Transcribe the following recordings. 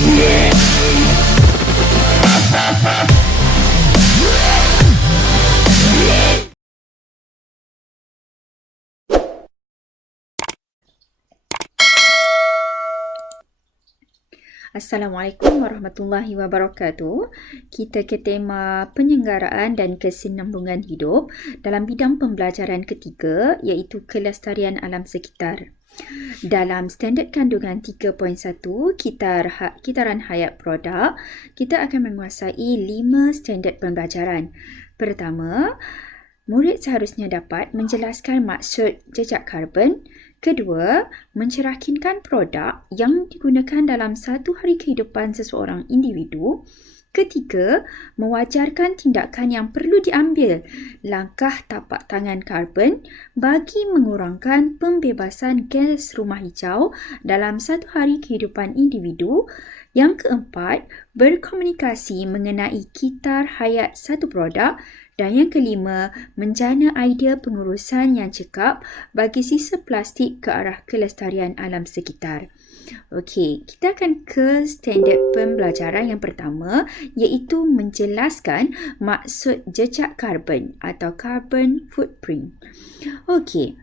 Assalamualaikum warahmatullahi wabarakatuh. Kita ke tema penyelenggaraan dan kesinambungan hidup dalam bidang pembelajaran ketiga iaitu kelestarian alam sekitar. Dalam standard kandungan 3.1 kitaran hayat produk, kita akan menguasai 5 standard pembelajaran. Pertama, murid seharusnya dapat menjelaskan maksud jejak karbon. Kedua, mencerahkinkan produk yang digunakan dalam satu hari kehidupan seseorang individu. Ketiga, mewajarkan tindakan yang perlu diambil langkah tapak tangan karbon bagi mengurangkan pembebasan gas rumah hijau dalam satu hari kehidupan individu. Yang keempat, berkomunikasi mengenai kitar hayat satu produk. Dan yang kelima, menjana idea pengurusan yang cekap bagi sisa plastik ke arah kelestarian alam sekitar. Okey, kita akan ke standard pembelajaran yang pertama iaitu menjelaskan maksud jejak karbon atau carbon footprint. Okey,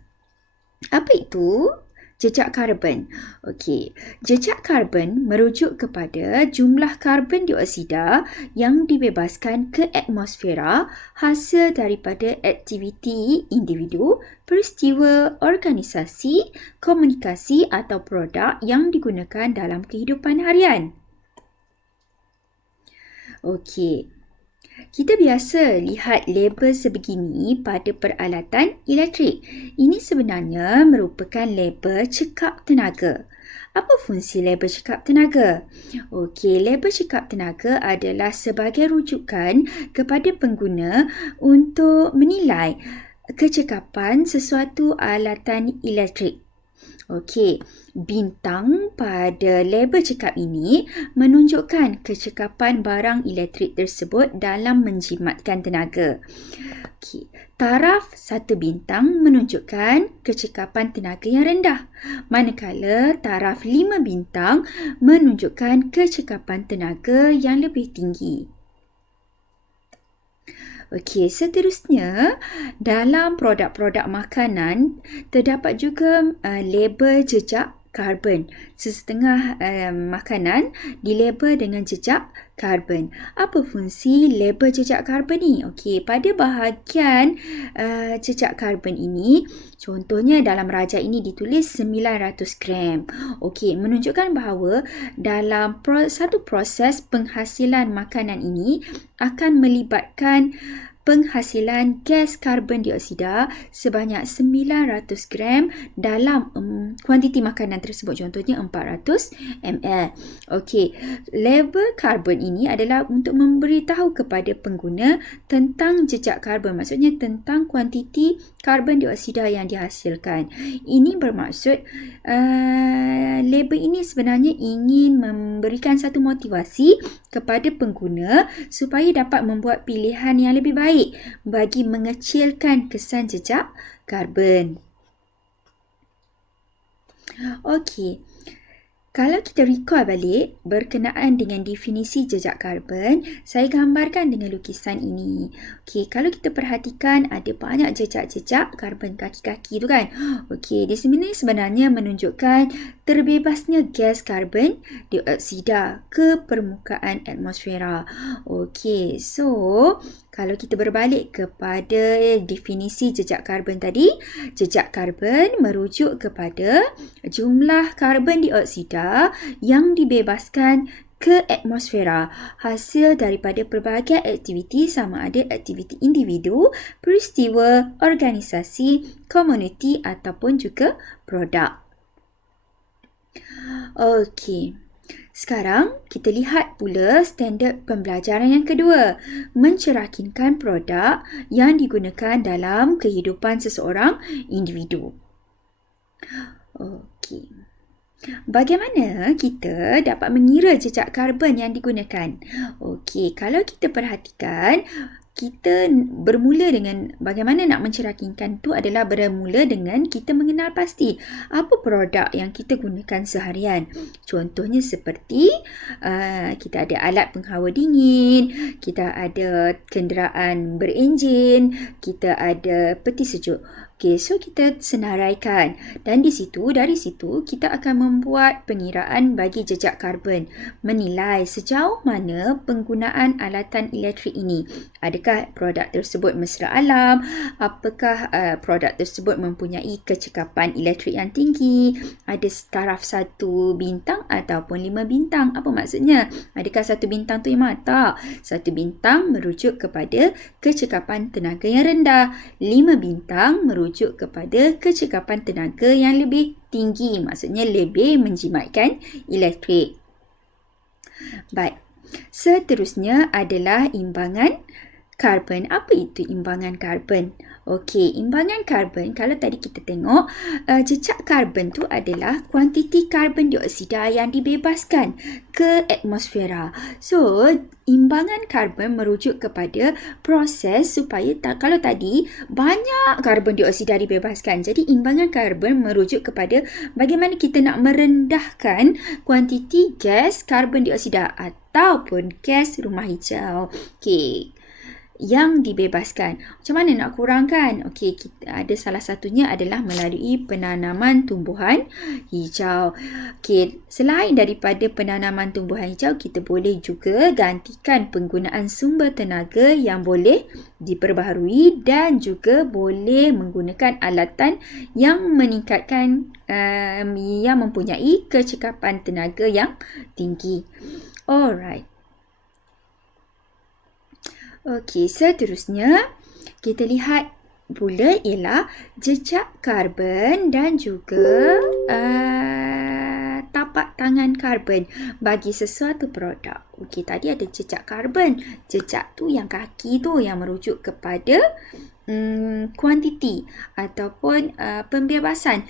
apa itu jejak karbon? Okey, jejak karbon merujuk kepada jumlah karbon dioksida yang dibebaskan ke atmosfera hasil daripada aktiviti individu, peristiwa, organisasi, komunikasi atau produk yang digunakan dalam kehidupan harian. Okey, kita biasa lihat label sebegini pada peralatan elektrik. Ini sebenarnya merupakan label cekap tenaga. Apa fungsi label cekap tenaga? Okey, label cekap tenaga adalah sebagai rujukan kepada pengguna untuk menilai kecekapan sesuatu alatan elektrik. Okey, bintang pada label cekap ini menunjukkan kecekapan barang elektrik tersebut dalam menjimatkan tenaga. Okey, taraf 1 bintang menunjukkan kecekapan tenaga yang rendah, manakala taraf 5 bintang menunjukkan kecekapan tenaga yang lebih tinggi. Okey, seterusnya dalam produk-produk makanan terdapat juga label jejak karbon. Sesetengah makanan dilabel dengan jejak karbon. Apa fungsi label jejak karbon ni? Okey, pada bahagian jejak karbon ini, contohnya dalam rajak ini ditulis 900 gram. Okey, menunjukkan bahawa dalam satu proses penghasilan makanan ini akan melibatkan penghasilan gas karbon dioksida sebanyak 900 gram dalam kuantiti makanan tersebut, contohnya 400 ml. Okey, label karbon ini adalah untuk memberitahu kepada pengguna tentang jejak karbon, maksudnya tentang kuantiti karbon dioksida yang dihasilkan. Ini bermaksud label ini sebenarnya ingin memberikan satu motivasi kepada pengguna supaya dapat membuat pilihan yang lebih baik bagi mengecilkan kesan jejak karbon. Okey, kalau kita recall balik berkenaan dengan definisi jejak karbon, saya gambarkan dengan lukisan ini. Okey, kalau kita perhatikan ada banyak jejak-jejak karbon kaki-kaki tu kan. Okey, di sini sebenarnya menunjukkan terbebasnya gas karbon dioksida ke permukaan atmosfera. Okey, so kalau kita berbalik kepada definisi jejak karbon tadi, jejak karbon merujuk kepada jumlah karbon dioksida yang dibebaskan ke atmosfera hasil daripada pelbagai aktiviti, sama ada aktiviti individu, peristiwa, organisasi, komuniti ataupun juga produk. Okey. Sekarang kita lihat pula standard pembelajaran yang kedua, mencerahkinkan produk yang digunakan dalam kehidupan seseorang individu. Okey. Bagaimana kita dapat mengira jejak karbon yang digunakan? Okey, kalau kita perhatikan, kita bermula dengan bagaimana nak menceraikan tu adalah bermula dengan kita mengenal pasti apa produk yang kita gunakan seharian. Contohnya seperti kita ada alat penghawa dingin, kita ada kenderaan berenjin, kita ada peti sejuk. Okay, so kita senaraikan dan dari situ kita akan membuat pengiraan bagi jejak karbon, menilai sejauh mana penggunaan alatan elektrik ini. Adakah produk tersebut mesra alam? Apakah produk tersebut mempunyai kecekapan elektrik yang tinggi? Ada taraf 1 bintang ataupun 5 bintang? Apa maksudnya? Adakah 1 bintang tu yang tak? 1 bintang merujuk kepada kecekapan tenaga yang rendah. 5 bintang merujuk kepada kecekapan tenaga yang lebih tinggi, maksudnya lebih menjimatkan elektrik. Baik, seterusnya adalah imbangan karbon. Apa itu imbangan karbon? Okey, imbangan karbon, kalau tadi kita tengok, jejak karbon tu adalah kuantiti karbon dioksida yang dibebaskan ke atmosfera. So, imbangan karbon merujuk kepada proses supaya kalau tadi banyak karbon dioksida dibebaskan. Jadi, imbangan karbon merujuk kepada bagaimana kita nak merendahkan kuantiti gas karbon dioksida ataupun gas rumah hijau. Okey, yang dibebaskan. Macam mana nak kurangkan? Okey, kita ada salah satunya adalah melalui penanaman tumbuhan hijau. Okey, selain daripada penanaman tumbuhan hijau, kita boleh juga gantikan penggunaan sumber tenaga yang boleh diperbaharui dan juga boleh menggunakan alatan yang meningkatkan yang mempunyai kecekapan tenaga yang tinggi. Alright. Okey, seterusnya kita lihat pula ialah jejak karbon dan juga tapak tangan karbon bagi sesuatu produk. Okey, tadi ada jejak karbon. Jejak tu yang kaki tu yang merujuk kepada kuantiti ataupun pembebasan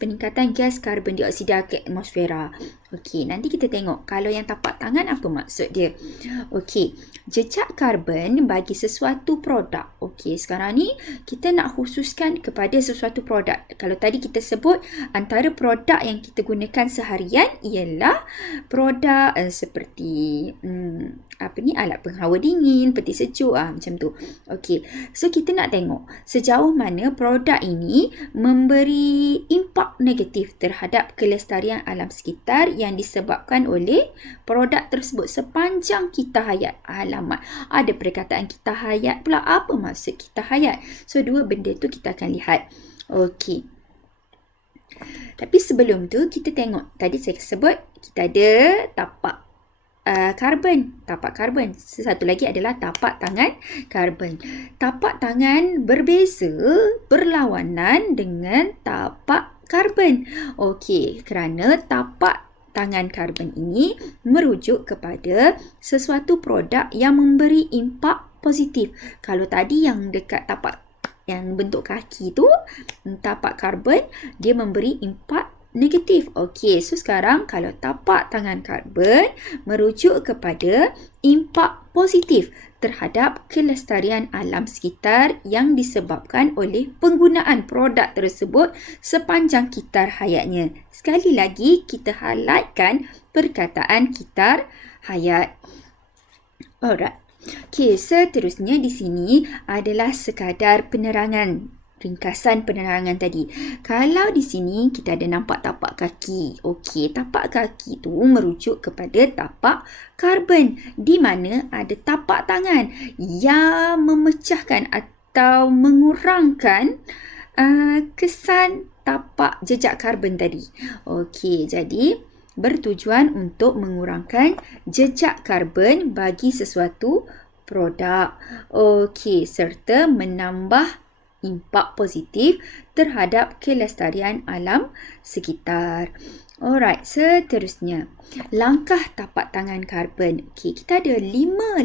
peningkatan gas karbon dioksida ke atmosfera. Okey, nanti kita tengok kalau yang tapak tangan apa maksud dia. Okey, jejak karbon bagi sesuatu produk. Okey, sekarang ni kita nak khususkan kepada sesuatu produk. Kalau tadi kita sebut antara produk yang kita gunakan seharian ialah produk seperti alat penghawa dingin, peti sejuk macam tu. Okey, so kita nak tengok sejauh mana produk ini memberi impak negatif terhadap kelestarian alam sekitar yang disebabkan oleh produk tersebut sepanjang kita hayat. Alamak, ada perkataan kita hayat pula. Apa maksud kita hayat? So, dua benda tu kita akan lihat. Okey. Tapi sebelum tu, kita tengok. Tadi saya sebut, kita ada tapak karbon. Satu lagi adalah tapak tangan karbon. Tapak tangan berbeza, berlawanan dengan tapak karbon. Okey, kerana tapak tangan karbon ini merujuk kepada sesuatu produk yang memberi impak positif. Kalau tadi yang dekat tapak yang bentuk kaki tu, tapak karbon, dia memberi impak negatif. Okey, so sekarang kalau tapak tangan karbon merujuk kepada impak positif terhadap kelestarian alam sekitar yang disebabkan oleh penggunaan produk tersebut sepanjang kitar hayatnya. Sekali lagi, kita highlightkan perkataan kitar hayat. Alright. Okey, seterusnya di sini adalah sekadar penerangan. Ringkasan penerangan tadi. Kalau di sini kita ada nampak tapak kaki. Okey, tapak kaki tu merujuk kepada tapak karbon di mana ada tapak tangan yang memecahkan atau mengurangkan kesan tapak jejak karbon tadi. Okey, jadi bertujuan untuk mengurangkan jejak karbon bagi sesuatu produk. Okey, serta menambah impak positif terhadap kelestarian alam sekitar. Alright, seterusnya. Langkah tapak tangan karbon. Okey, kita ada 5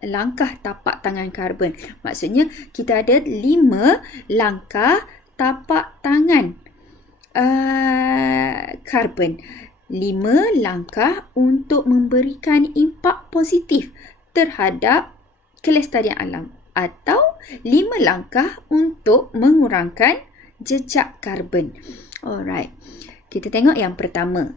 langkah tapak tangan karbon. Maksudnya, kita ada 5 langkah tapak tangan karbon. 5 langkah untuk memberikan impak positif terhadap kelestarian alam, atau 5 langkah untuk mengurangkan jejak karbon. Alright. Kita tengok yang pertama,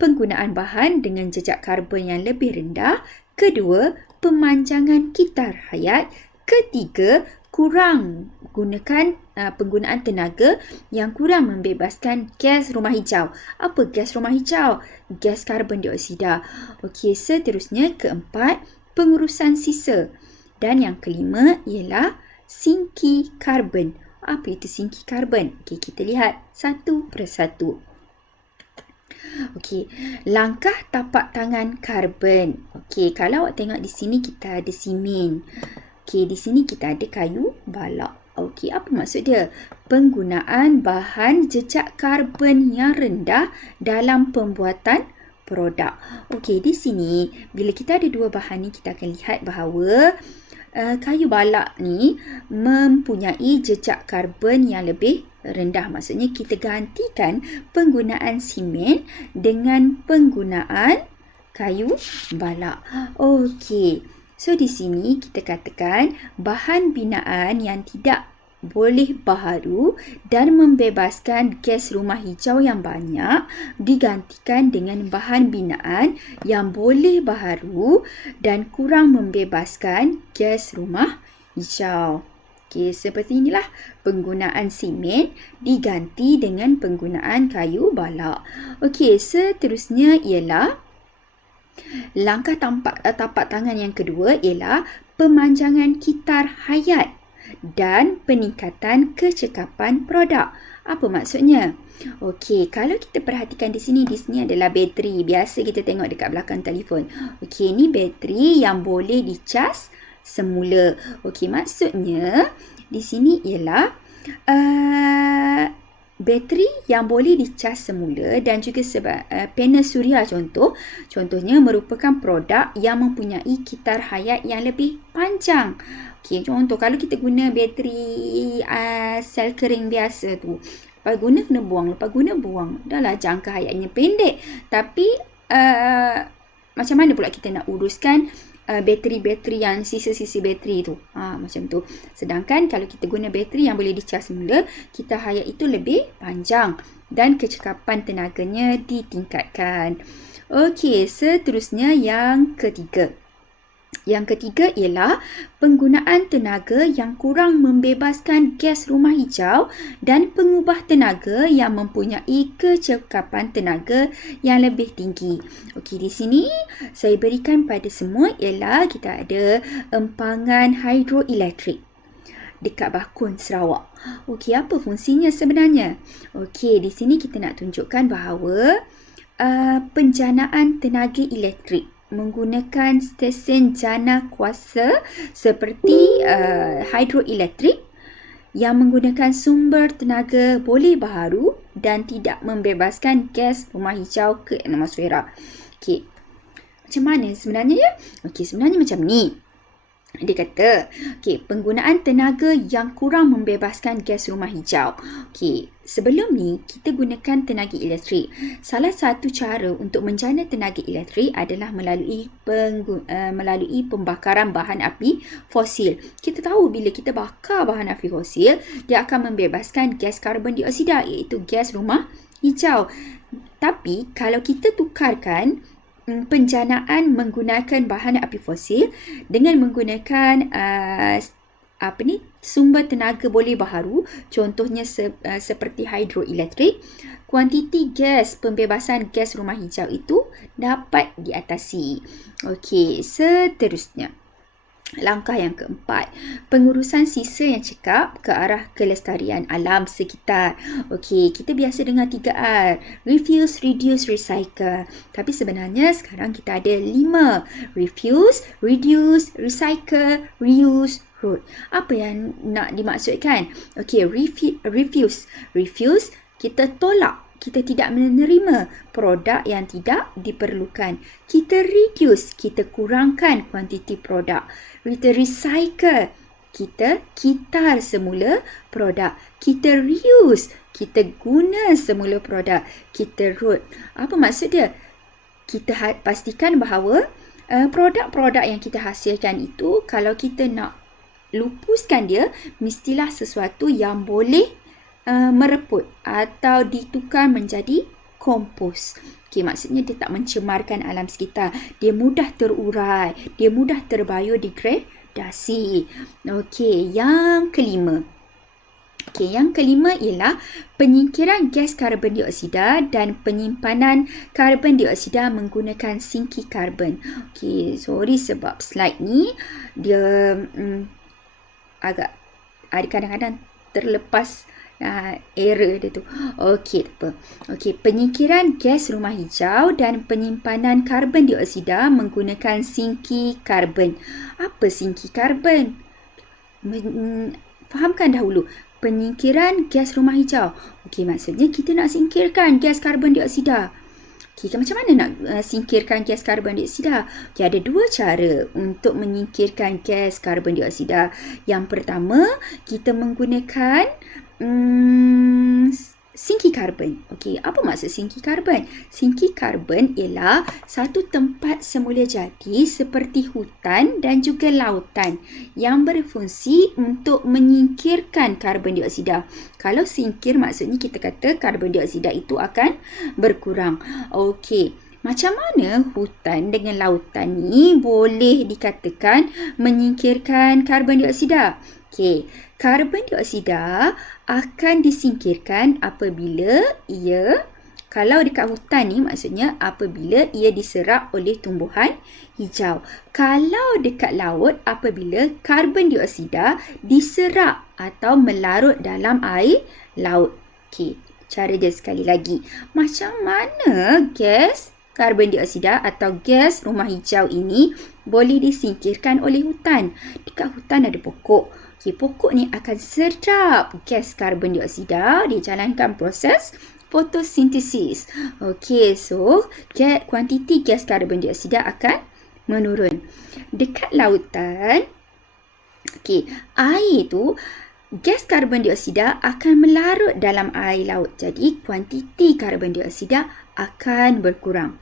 penggunaan bahan dengan jejak karbon yang lebih rendah. Kedua, pemanjangan kitar hayat. Ketiga, kurang gunakan penggunaan tenaga yang kurang membebaskan gas rumah hijau. Apa gas rumah hijau? Gas karbon dioksida. Okey, seterusnya keempat, pengurusan sisa. Dan yang kelima ialah singki karbon. Apa itu singki karbon? Okey, kita lihat satu persatu. Okey, langkah tapak tangan karbon. Okey, kalau awak tengok di sini kita ada simen. Okey, di sini kita ada kayu balak. Okey, apa maksud dia? Penggunaan bahan jejak karbon yang rendah dalam pembuatan produk. Okey, di sini bila kita ada dua bahan ni, kita akan lihat bahawa kayu balak ni mempunyai jejak karbon yang lebih rendah. Maksudnya kita gantikan penggunaan simen dengan penggunaan kayu balak. Okey. So di sini kita katakan bahan binaan yang tidak boleh baharu dan membebaskan gas rumah hijau yang banyak digantikan dengan bahan binaan yang boleh baharu dan kurang membebaskan gas rumah hijau. Okey, seperti inilah penggunaan simen diganti dengan penggunaan kayu balak. Okey, seterusnya ialah langkah tapak tangan yang kedua ialah pemanjangan kitar hayat dan peningkatan kecekapan produk. Apa maksudnya? Okey, kalau kita perhatikan di sini adalah bateri. Biasa kita tengok dekat belakang telefon. Okey, ni bateri yang boleh dicas semula. Okey, maksudnya di sini ialah bateri yang boleh dicas semula dan juga panel suria contohnya merupakan produk yang mempunyai kitar hayat yang lebih panjang. Okey, contoh kalau kita guna bateri sel kering biasa tu, lepas guna kena buang, lepas guna buang. Dah lah jangka hayatnya pendek. Tapi macam mana pula kita nak uruskan bateri-bateri yang sisa-sisa bateri tu, macam tu. Sedangkan kalau kita guna bateri yang boleh dicas semula, kita hayat itu lebih panjang dan kecekapan tenaganya ditingkatkan. Okey, seterusnya yang ketiga. Yang ketiga ialah penggunaan tenaga yang kurang membebaskan gas rumah hijau dan pengubah tenaga yang mempunyai kecekapan tenaga yang lebih tinggi. Okey, di sini saya berikan pada semua ialah kita ada empangan hidroelektrik dekat Bakun, Sarawak. Okey, apa fungsinya sebenarnya? Okey, di sini kita nak tunjukkan bahawa penjanaan tenaga elektrik menggunakan stesen jana kuasa seperti hidroelektrik yang menggunakan sumber tenaga boleh baharu dan tidak membebaskan gas rumah hijau ke atmosfera. Okey, macam mana sebenarnya ya? Okey, sebenarnya macam ni. Dia kata, okey, penggunaan tenaga yang kurang membebaskan gas rumah hijau. Okey, sebelum ni kita gunakan tenaga elektrik. Salah satu cara untuk menjana tenaga elektrik adalah melalui pembakaran bahan api fosil. Kita tahu bila kita bakar bahan api fosil, dia akan membebaskan gas karbon dioksida, iaitu gas rumah hijau. Tapi kalau kita tukarkan penjanaan menggunakan bahan api fosil dengan menggunakan sumber tenaga boleh baharu, contohnya seperti hidroelektrik, kuantiti gas pembebasan gas rumah hijau itu dapat diatasi. Okey, seterusnya langkah yang keempat, pengurusan sisa yang cekap ke arah kelestarian alam sekitar. Okey, kita biasa dengar 3R, refuse, reduce, recycle. Tapi sebenarnya sekarang kita ada 5. Refuse, reduce, recycle, reuse, road. Apa yang nak dimaksudkan? Okey, refuse. Refuse, kita tolak. Kita tidak menerima produk yang tidak diperlukan. Kita reduce, kita kurangkan kuantiti produk. Kita recycle, kita kitar semula produk. Kita reuse, kita guna semula produk. Kita road. Apa maksud dia? Kita pastikan bahawa produk-produk yang kita hasilkan itu, kalau kita nak lupuskan dia, mestilah sesuatu yang boleh mereput atau ditukar menjadi kompos. Okey, maksudnya dia tak mencemarkan alam sekitar. Dia mudah terurai, dia mudah terbiodegradasi. Okey, yang kelima. Okey, yang kelima ialah penyingkiran gas karbon dioksida dan penyimpanan karbon dioksida menggunakan singki karbon. Okey, sorry sebab slide ni dia agak ada kadang-kadang terlepas error dia tu. Okey, tak apa. Okey, penyingkiran gas rumah hijau dan penyimpanan karbon dioksida menggunakan singki karbon. Apa singki karbon? Fahamkan dahulu. Penyingkiran gas rumah hijau. Okey, maksudnya kita nak singkirkan gas karbon dioksida. Okey, macam mana nak singkirkan gas karbon dioksida? Okey, ada dua cara untuk menyingkirkan gas karbon dioksida. Yang pertama, kita menggunakan singki karbon. Okey, apa maksud singki karbon? Singki karbon ialah satu tempat semula jadi seperti hutan dan juga lautan yang berfungsi untuk menyingkirkan karbon dioksida. Kalau singkir maksudnya kita kata karbon dioksida itu akan berkurang. Okey, macam mana hutan dengan lautan ni boleh dikatakan menyingkirkan karbon dioksida? Okey, karbon dioksida akan disingkirkan apabila kalau dekat hutan ni maksudnya apabila ia diserap oleh tumbuhan hijau. Kalau dekat laut apabila karbon dioksida diserap atau melarut dalam air laut. Okey, cara dia sekali lagi. Macam mana gas karbon dioksida atau gas rumah hijau ini boleh disingkirkan oleh hutan? Dekat hutan ada pokok. Okey, pokok ni akan serap gas karbon dioksida, dia jalankan proses fotosintesis. Okey, so kuantiti gas karbon dioksida akan menurun. Dekat lautan, okey, air tu gas karbon dioksida akan melarut dalam air laut. Jadi kuantiti karbon dioksida akan berkurang.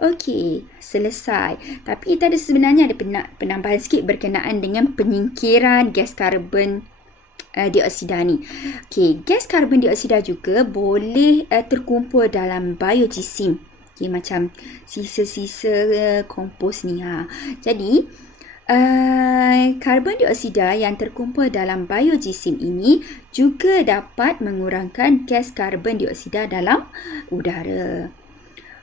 Okey, selesai. Tapi kita sebenarnya ada penambahan sikit berkenaan dengan penyingkiran gas karbon dioksida ni. Okey, gas karbon dioksida juga boleh terkumpul dalam biojisim. Okey, macam sisa-sisa kompos ni. Jadi, karbon dioksida yang terkumpul dalam biojisim ini juga dapat mengurangkan gas karbon dioksida dalam udara.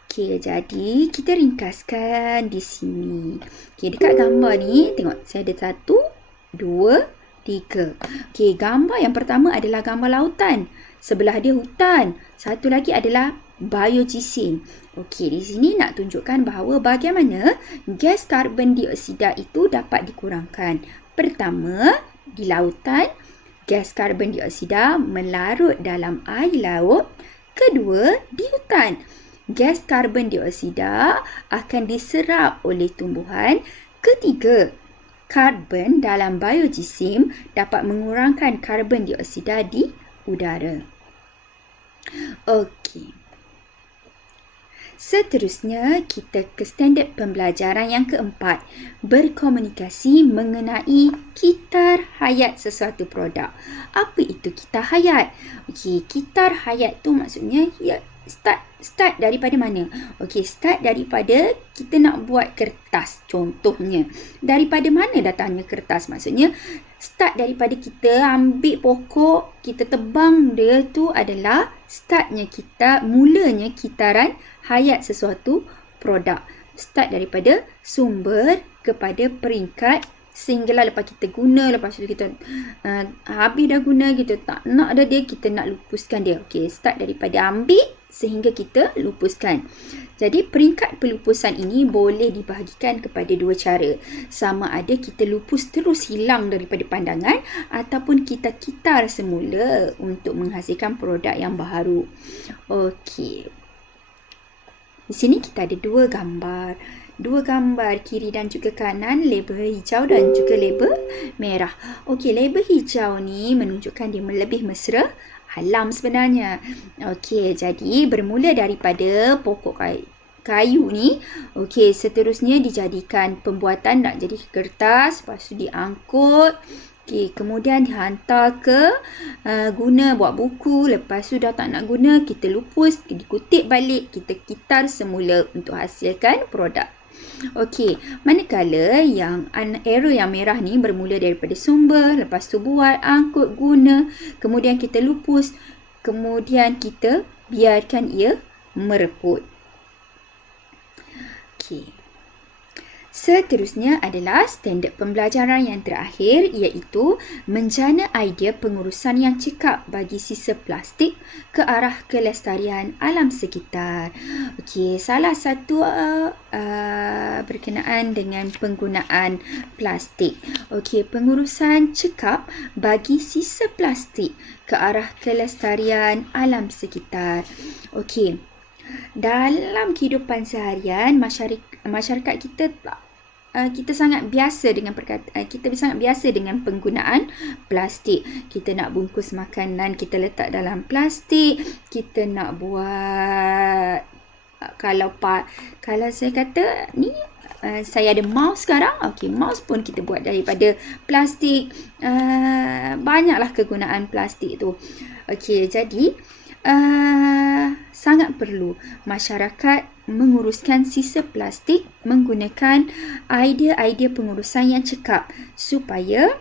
Okey, jadi kita ringkaskan di sini. Okey, dekat gambar ni, tengok saya ada 1, 2, 3. Okey, gambar yang pertama adalah gambar lautan. Sebelah dia hutan. Satu lagi adalah biojisim. Okey, di sini nak tunjukkan bahawa bagaimana gas karbon dioksida itu dapat dikurangkan. Pertama, di lautan, gas karbon dioksida melarut dalam air laut. Kedua, di hutan, gas karbon dioksida akan diserap oleh tumbuhan. Ketiga, karbon dalam biojisim dapat mengurangkan karbon dioksida di udara. Okey. Seterusnya, kita ke standard pembelajaran yang keempat. Berkomunikasi mengenai kitar hayat sesuatu produk. Apa itu kitar hayat? Okey, kitar hayat tu maksudnya start daripada mana? Okey, start daripada kita nak buat kertas contohnya. Daripada mana datangnya kertas? Maksudnya start daripada kita ambil pokok, kita tebang dia tu adalah mulanya kitaran hayat sesuatu produk. Start daripada sumber kepada peringkat sehinggalah lepas kita guna, lepas tu kita habis dah guna, kita tak nak dah dia, kita nak lupuskan dia. Okey, start daripada ambil sehingga kita lupuskan. Jadi peringkat pelupusan ini boleh dibahagikan kepada dua cara. Sama ada kita lupus terus hilang daripada pandangan ataupun kita kitar semula untuk menghasilkan produk yang baru. Okey. Di sini kita ada dua gambar kiri dan juga kanan, label hijau dan juga label merah. Okey, label hijau ni menunjukkan dia lebih mesra alam sebenarnya. Okey, jadi bermula daripada pokok kayu ni, okey, seterusnya dijadikan pembuatan nak jadi kertas, lepas tu diangkut. Okey, kemudian dihantar ke guna buat buku. Lepas tu dah tak nak guna, kita lupus, dikutip balik, kita kitar semula untuk hasilkan produk. Okey, manakala yang arrow yang merah ni bermula daripada sumber, lepas tu buat, angkut, guna, kemudian kita lupus, kemudian kita biarkan ia mereput. Okey. Seterusnya adalah standard pembelajaran yang terakhir, iaitu menjana idea pengurusan yang cekap bagi sisa plastik ke arah kelestarian alam sekitar. Okey, salah satu berkenaan dengan penggunaan plastik. Okey, pengurusan cekap bagi sisa plastik ke arah kelestarian alam sekitar. Okey. Dalam kehidupan seharian, masyarakat kita sangat biasa dengan penggunaan plastik. Kita nak bungkus makanan, kita letak dalam plastik. Kita nak buat, kalau saya kata ni, saya ada mouse sekarang. Okey, mouse pun kita buat daripada plastik. Banyaklah kegunaan plastik tu. Okey, jadi sangat perlu masyarakat menguruskan sisa plastik menggunakan idea-idea pengurusan yang cekap supaya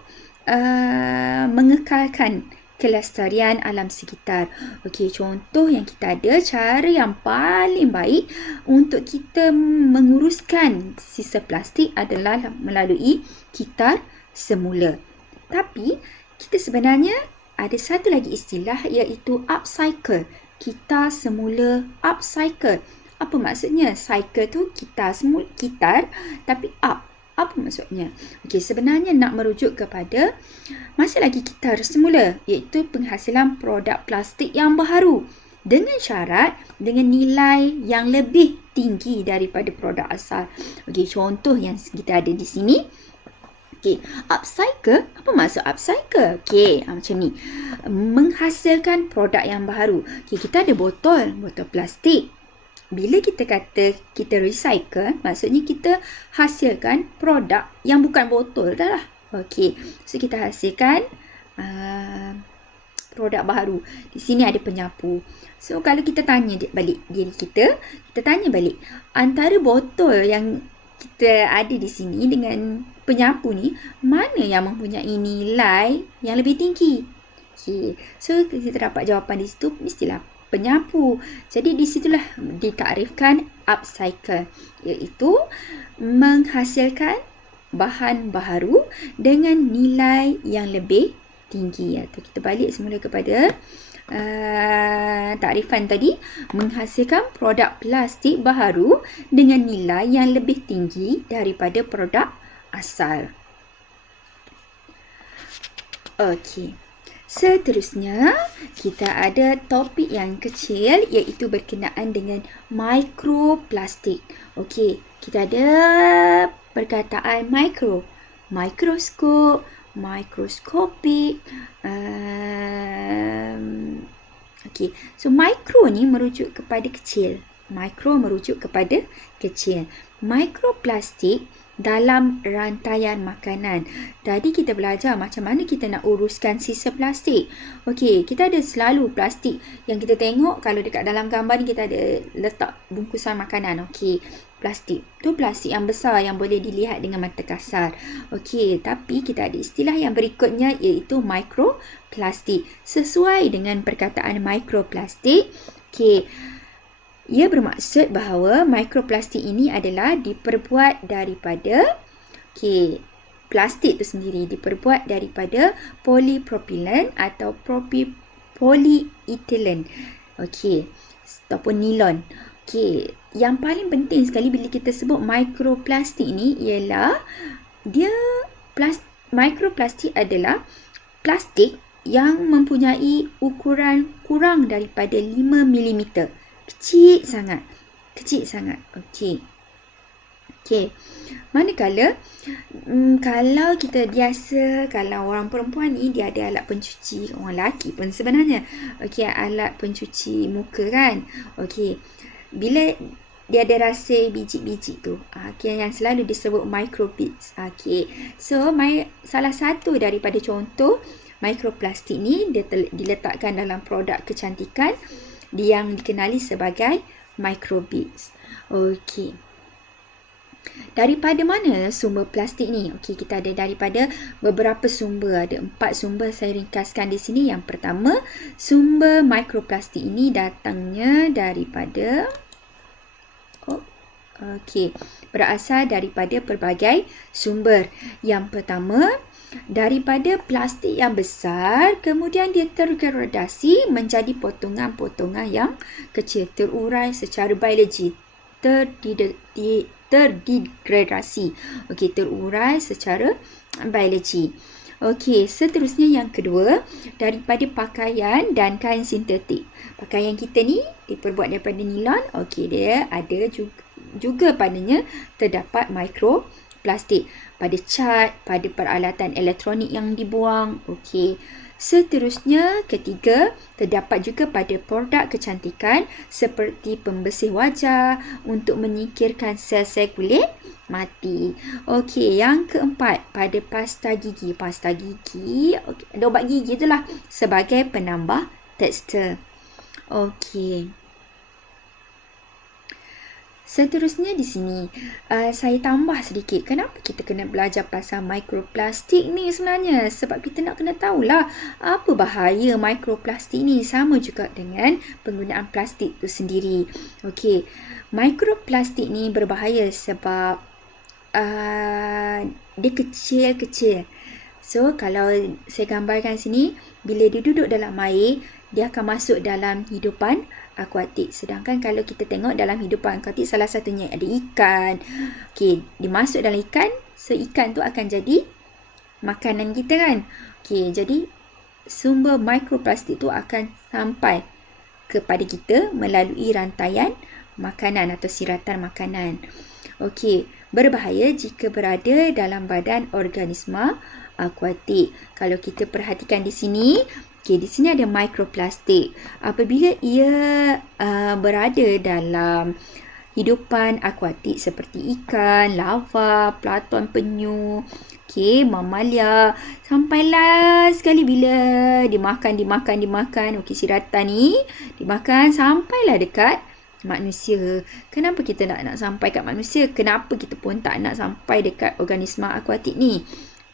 mengekalkan kelestarian alam sekitar. Okey, contoh yang kita ada, cara yang paling baik untuk kita menguruskan sisa plastik adalah melalui kitar semula. Tapi kita sebenarnya ada satu lagi istilah, iaitu upcycle. Kitar semula, upcycle. Apa maksudnya? Cycle tu kitar, tapi up. Apa maksudnya? Okey, sebenarnya nak merujuk kepada masih lagi kitar semula, iaitu penghasilan produk plastik yang baharu dengan syarat dengan nilai yang lebih tinggi daripada produk asal. Okey, contoh yang kita ada di sini. Okey, upcycle, apa maksud upcycle? Okey, macam ni. Menghasilkan produk yang baharu. Okey, kita ada botol plastik. Bila kita kata kita recycle, maksudnya kita hasilkan produk yang bukan botol dah lah. Okey, so kita hasilkan produk baharu. Di sini ada penyapu. So kalau kita tanya balik diri kita tanya balik, antara botol yang kita ada di sini dengan penyapu ni, mana yang mempunyai nilai yang lebih tinggi? Okay. So kita dapat jawapan di situ, mestilah penyapu. Jadi di situlah ditakrifkan upcycle, iaitu menghasilkan bahan baharu dengan nilai yang lebih tinggi. Atau kita balik semula kepada takrifan tadi, menghasilkan produk plastik baharu dengan nilai yang lebih tinggi daripada produk asal. Okey. Seterusnya, kita ada topik yang kecil, iaitu berkenaan dengan mikroplastik. Okey, kita ada perkataan mikro, mikroskop, mikroskopik. Okey, so mikro ni merujuk kepada kecil. Mikro merujuk kepada kecil. Mikroplastik dalam rantaian makanan. Tadi kita belajar macam mana kita nak uruskan sisa plastik. Okey, kita ada selalu plastik yang kita tengok, kalau dekat dalam gambar ni kita ada letak bungkusan makanan. Okey, plastik tu plastik yang besar yang boleh dilihat dengan mata kasar. Okey, tapi kita ada istilah yang berikutnya, iaitu mikroplastik. Sesuai dengan perkataan mikroplastik, okey, ia bermaksud bahawa mikroplastik ini adalah diperbuat daripada, plastik itu sendiri diperbuat daripada polipropilen atau polyethylene. Ataupun nilon. Yang paling penting sekali bila kita sebut mikroplastik ni ialah mikroplastik adalah plastik yang mempunyai ukuran kurang daripada 5 mm. Kecil sangat. Okey. Manakala kalau kita biasa, kalau orang perempuan ni dia ada alat pencuci, orang lelaki pun sebenarnya, alat pencuci muka kan. Bila dia ada rasa biji-biji tu. Okay, yang selalu disebut microbeads. Okay, so salah satu daripada contoh mikroplastik ni dia diletakkan dalam produk kecantikan yang dikenali sebagai microbeads. Okay. Daripada mana sumber plastik ni? Okey, kita ada daripada beberapa sumber. Ada 4 sumber saya ringkaskan di sini. Yang pertama, sumber mikroplastik ini datangnya daripada berasal daripada pelbagai sumber. Yang pertama, daripada plastik yang besar, kemudian dia tergradasi menjadi potongan-potongan yang kecil, terurai secara biologi, terdegradasi. Okey, terurai secara biologi. Okey, seterusnya yang kedua, daripada pakaian dan kain sintetik. Pakaian kita ni diperbuat daripada nilon. Okey, dia ada juga padanya terdapat mikroplastik pada cat, pada peralatan elektronik yang dibuang. Okey. Seterusnya, ketiga, terdapat juga pada produk kecantikan seperti pembersih wajah untuk menyingkirkan sel-sel kulit mati. Okey, yang keempat, pada pasta gigi. Pasta gigi, ada ubat gigi itulah sebagai penambah tekstur. Okey. Seterusnya di sini, saya tambah sedikit. Kenapa kita kena belajar pasal mikroplastik ni sebenarnya? Sebab kita nak kena tahulah apa bahaya mikroplastik ni. Sama juga dengan penggunaan plastik tu sendiri. Okey, mikroplastik ni berbahaya sebab dia kecil-kecil. So, kalau saya gambarkan sini, bila dia duduk dalam air, dia akan masuk dalam hidupan akuatik. Sedangkan kalau kita tengok dalam hidupan akuatik, salah satunya ada ikan. Okey, dia masuk dalam ikan, so ikan tu akan jadi makanan kita kan. Okey, jadi sumber mikroplastik tu akan sampai kepada kita melalui rantaian makanan atau siratan makanan. Okey, berbahaya jika berada dalam badan organisma akuatik. Kalau kita perhatikan di sini, okey, di sini ada mikroplastik. Apabila ia berada dalam hidupan akuatik seperti ikan, lava, plankton penyu, okey, mamalia, sampailah sekali bila dimakan, okey, siratan ni dimakan sampailah dekat manusia. Kenapa kita nak sampai kat manusia? Kenapa kita pun tak nak sampai dekat organisma akuatik ni?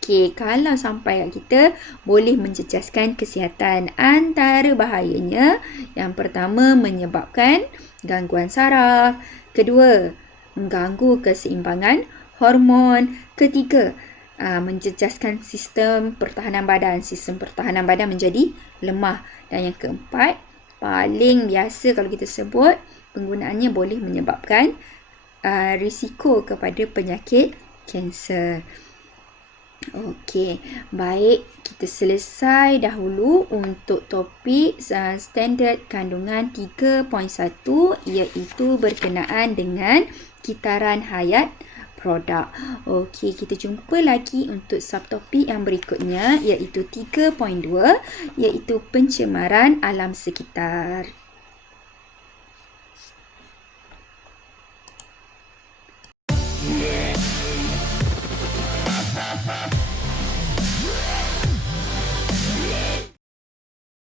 Okey, kalau sampai kat kita, boleh menjejaskan kesihatan. Antara bahayanya, yang pertama menyebabkan gangguan saraf. Kedua, mengganggu keseimbangan hormon. Ketiga, menjejaskan sistem pertahanan badan. Sistem pertahanan badan menjadi lemah. Dan yang keempat, paling biasa kalau kita sebut, penggunaannya boleh menyebabkan risiko kepada penyakit kanser. Okey, baik, kita selesai dahulu untuk topik standard kandungan 3.1 iaitu berkenaan dengan kitaran hayat produk. Okey, kita jumpa lagi untuk subtopik yang berikutnya iaitu 3.2 iaitu pencemaran alam sekitar.